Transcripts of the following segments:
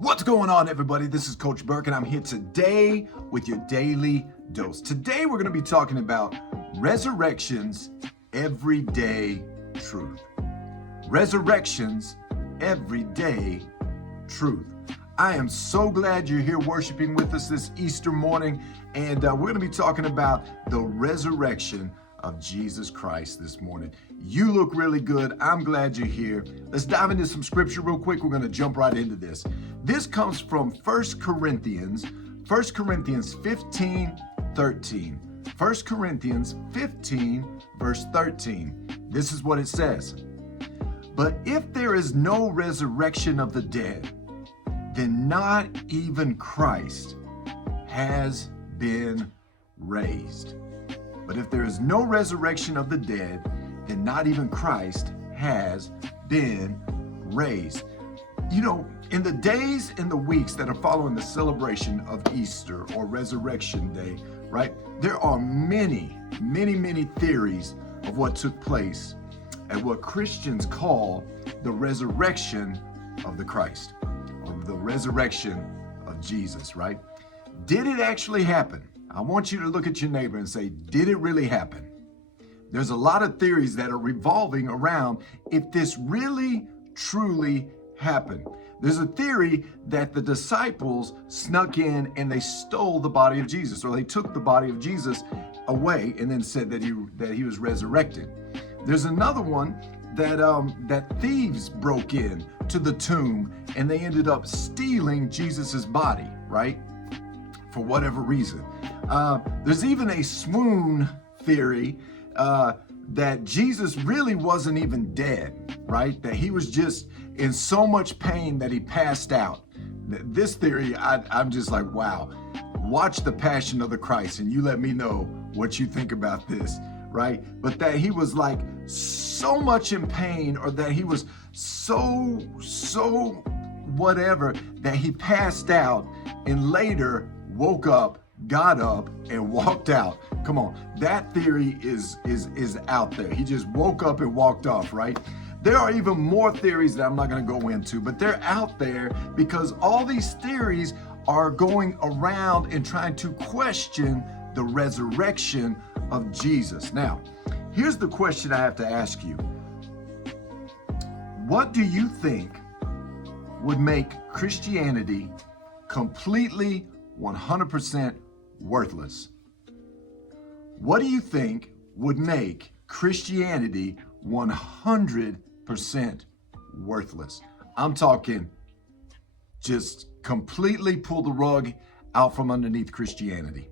What's going on, everybody? This is Coach Burke, and I'm here today with your daily dose. Today, we're going to be talking about resurrection's everyday truth. Resurrection's everyday truth. I am so glad you're here worshiping with us this Easter morning, and we're going to be talking about the resurrection of Jesus Christ this morning. You look really good. I'm glad you're here. Let's dive into some scripture real quick. We're going to jump right into this. This comes from 1 Corinthians 15:13. 1 Corinthians 15, verse 13. This is what it says. But if there is no resurrection of the dead, then not even Christ has been raised. But if there is no resurrection of the dead, then not even Christ has been raised. You know, in the days and the weeks that are following the celebration of Easter or Resurrection Day, right, there are many theories of what took place and what Christians call the resurrection of the Christ, or the resurrection of Jesus, right? Did it actually happen? I want you to look at your neighbor and say, did it really happen? There's a lot of theories that are revolving around if this really, truly happened. There's a theory that the disciples snuck in and they stole the body of Jesus, or they took the body of Jesus away and then said that he was resurrected. There's another one that thieves broke in to the tomb and they ended up stealing Jesus's body, right? For whatever reason. There's even a swoon theory that Jesus really wasn't even dead, right? That he was just in so much pain that he passed out. This theory, I'm just like, wow. Watch The Passion of the Christ and you let me know what you think about this, right? But that he was like so much in pain, or that he was so whatever, that he passed out and later woke up, got up, and walked out. Come on, that theory is out there. He just woke up and walked off, right? There are even more theories that I'm not going to go into, but they're out there because all these theories are going around and trying to question the resurrection of Jesus. Now, here's the question I have to ask you. What do you think would make Christianity completely 100% worthless? What do you think would make Christianity 100% worthless? I'm talking just completely pull the rug out from underneath Christianity.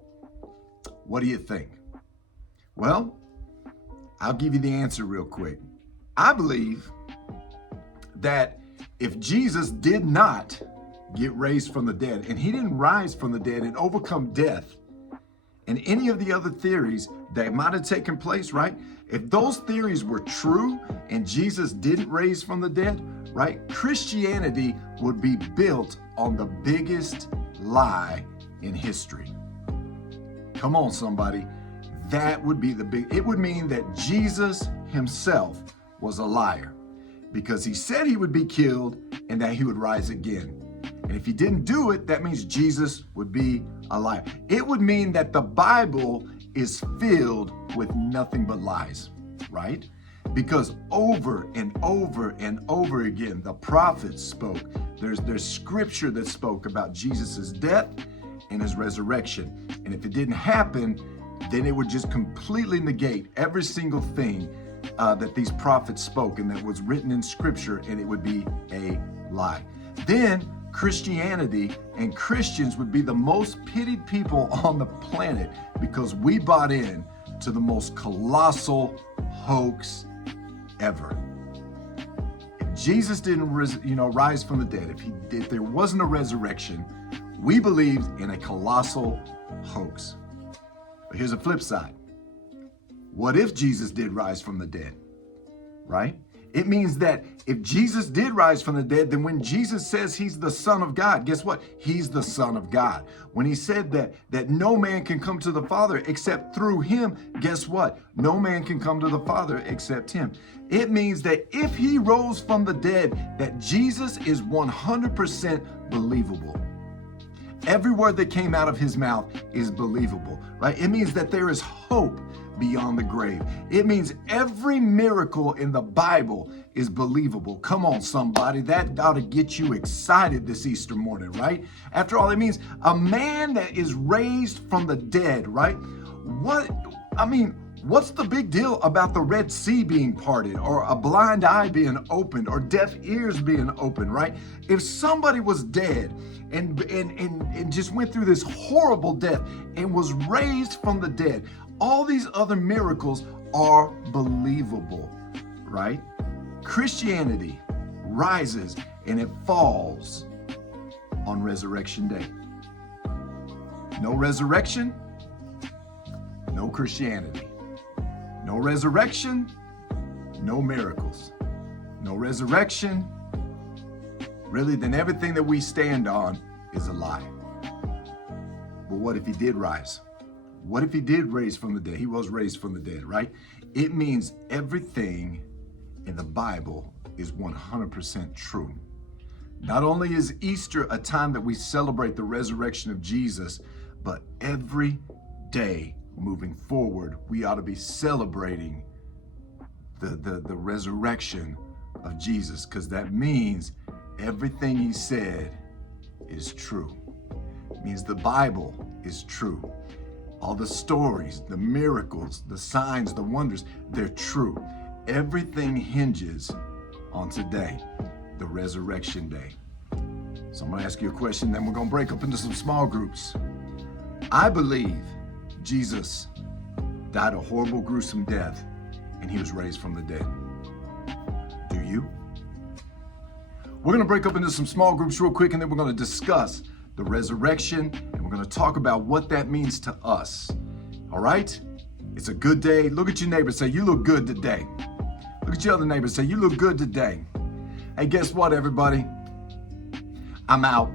What do you think? Well, I'll give you the answer real quick. I believe that if Jesus did not get raised from the dead, and he didn't rise from the dead and overcome death and any of the other theories that might have taken place, right? If those theories were true and Jesus didn't raise from the dead, right, Christianity would be built on the biggest lie in history. Come on, somebody. That would be it would mean that Jesus himself was a liar, because he said he would be killed and that he would rise again. And if he didn't do it, that means Jesus would be a liar. It would mean that the Bible is filled with nothing but lies, right? Because over and over and over again, the prophets spoke. There's scripture that spoke about Jesus's death and his resurrection. And if it didn't happen, then it would just completely negate every single thing that these prophets spoke and that was written in scripture, and it would be a lie. Then Christianity and Christians would be the most pitied people on the planet, because we bought in to the most colossal hoax ever. If Jesus didn't rise from the dead, if there wasn't a resurrection, we believed in a colossal hoax. But here's a flip side. What if Jesus did rise from the dead? right? It means that if Jesus did rise from the dead, then when Jesus says he's the Son of God, guess what? He's the Son of God. When he said that no man can come to the Father except through him, guess what? No man can come to the Father except him. It means that if he rose from the dead, that Jesus is 100% believable. Every word that came out of his mouth is believable, right? It means that there is hope beyond the grave. It means every miracle in the Bible is believable. Come on, somebody. That ought to get you excited this Easter morning, right? After all, it means a man that is raised from the dead, right? What's the big deal about the Red Sea being parted, or a blind eye being opened, or deaf ears being opened, right? If somebody was dead and just went through this horrible death and was raised from the dead, all these other miracles are believable, right? Christianity rises and it falls on Resurrection Day. No resurrection, no Christianity. No resurrection, no miracles. No resurrection, really, then everything that we stand on is a lie. But what if he did rise? What if he did raise from the dead? He was raised from the dead, right? It means everything in the Bible is 100% true. Not only is Easter a time that we celebrate the resurrection of Jesus, but every day moving forward, we ought to be celebrating the resurrection of Jesus, because that means everything he said is true. It means the Bible is true. All the stories, the miracles, the signs, the wonders, they're true. Everything hinges on today, the resurrection day. So I'm going to ask you a question, then we're going to break up into some small groups. I believe Jesus died a horrible, gruesome death, and he was raised from the dead. Do you? We're going to break up into some small groups real quick, and then we're going to discuss the resurrection, and we're going to talk about what that means to us. All right? It's a good day. Look at your neighbor, say, you look good today. Look at your other neighbor, say, you look good today. Hey, guess what, everybody? I'm out.